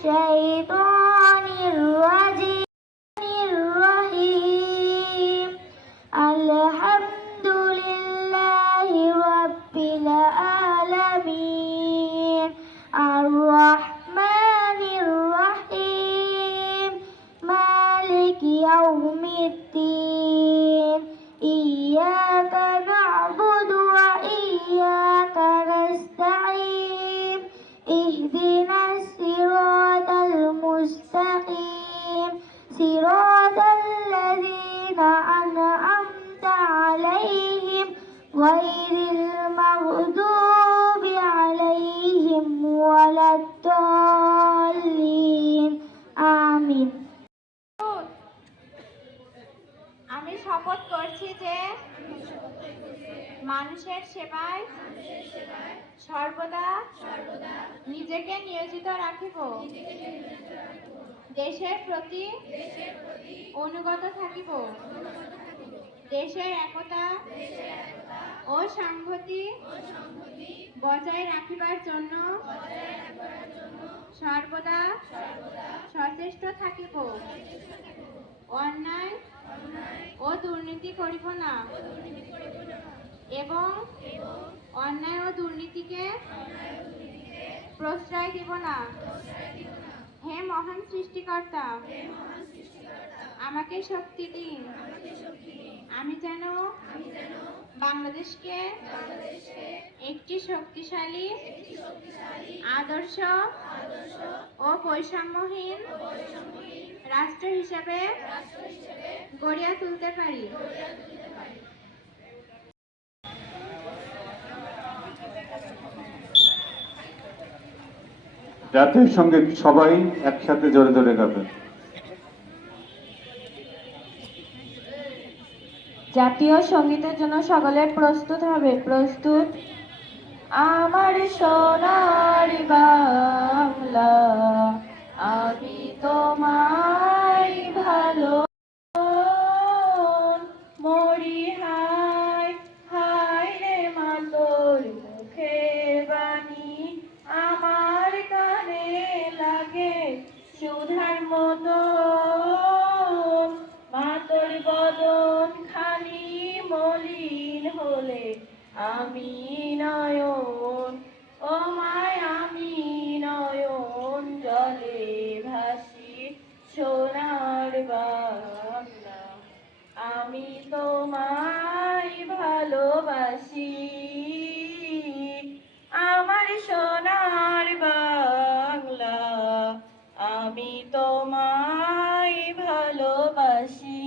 الشيطان الرجيم الرحيم الحمد لله رب العالمين الرحمن الرحيم مالك يوم الدين إياك نعبد وإياك نستعين اهدنا الصراط المستقيم صراط الذين أنعمت عليهم غير المغضوب عليهم ولا الضالين আমিন। আমি শপথ করছি যে মানুষের সেবায় সর্বদা নিজেকে নিয়োজিত রাখিব, দেশের প্রতি অনুগত থাকিব, দেশের একতা ও সংহতি বজায় রাখিবার জন্য সর্বদা সচেষ্ট থাকিব, অন্যায় ও দুর্নীতি করিব না এবং অন্যায় ও দুর্নীতিকে প্রশ্রয় দিব না। হে মহান সৃষ্টিকর্তা, আমাকে শক্তি দিন, আমি যেন বাংলাদেশকে একটি শক্তিশালী, আদর্শ ও বৈষম্যহীন রাষ্ট্র হিসেবে গড়িয়া তুলতে পারি। জাতীয় সঙ্গীত সবাই একসাথে জোরে জোরে গাবেন। জাতীয় সঙ্গীতের জন্য সকলে প্রস্তুত হবে। প্রস্তুত। আমার সোনার বাংলা, আমি তোমায় ভালো মরি, হায় হায় রে মা তোর মুখের বাণী আমার কানে লাগে সুধার মতো, মা তোর বদন খানি মলিন হলে আমি নয়ন, ও মায় আমি নয়ন জলে ভাসি সোনার বাংলা, আমি তোমায় ভালোবাসি। আমার সোনার বাংলা, আমি তোমায় ভালোবাসি।